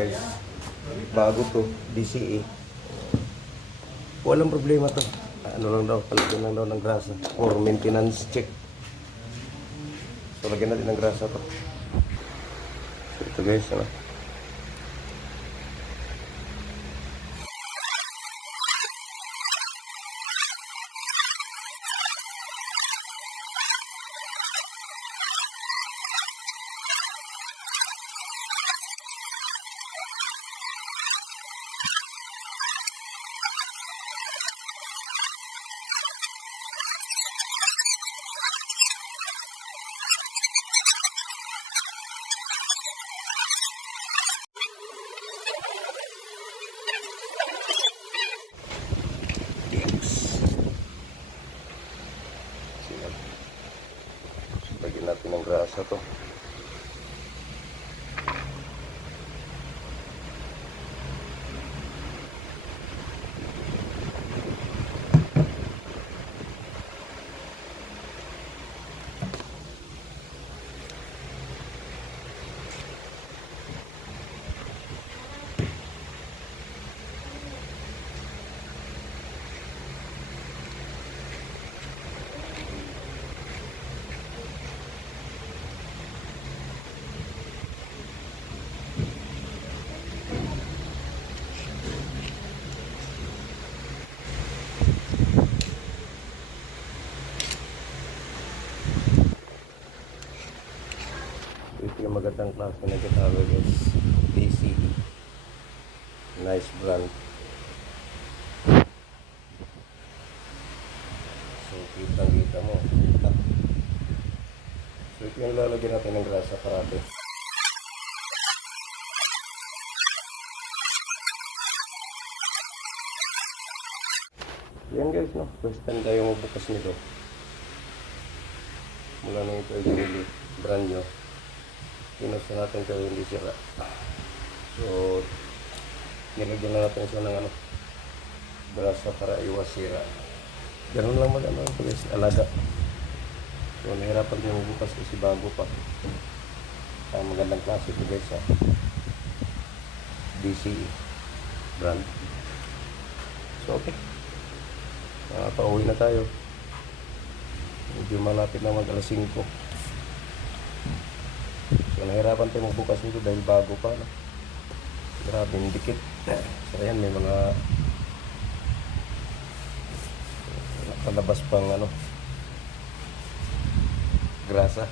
guys. Bago to, DCE. Walang problema to. Ano lang daw, palagyan lang daw ng grasa. For maintenance check. So, lagyan natin ng grasa to. So, ito guys, ano. Lagyan natin ng grasa to. Ito yung magandang klase na gitara guys. DCE. Nice brand. So kita mo. So ito yung lalagyan natin ng grasa parate. Yan guys, no? First time tayo magbukas nito. Mula nung ito ay brand nyo. Pinusta natin pero hindi sira. So, nilagyan na natin siya ng ano, grasa para iwas sira. Ganun lang mag-ano guys, alaga. So, nahirapan din magbukas kasi bago pa. Ang magandang klase ito guys, ha? DCE brand. So, okay. Pauwi na tayo. Medyo malapit na mag-alas 5. So, nahirapan tayo magbukas nito dahil bago pa, no? Grabe yung dikit. So, ayan, may mga nakalabas pang ano, grasa.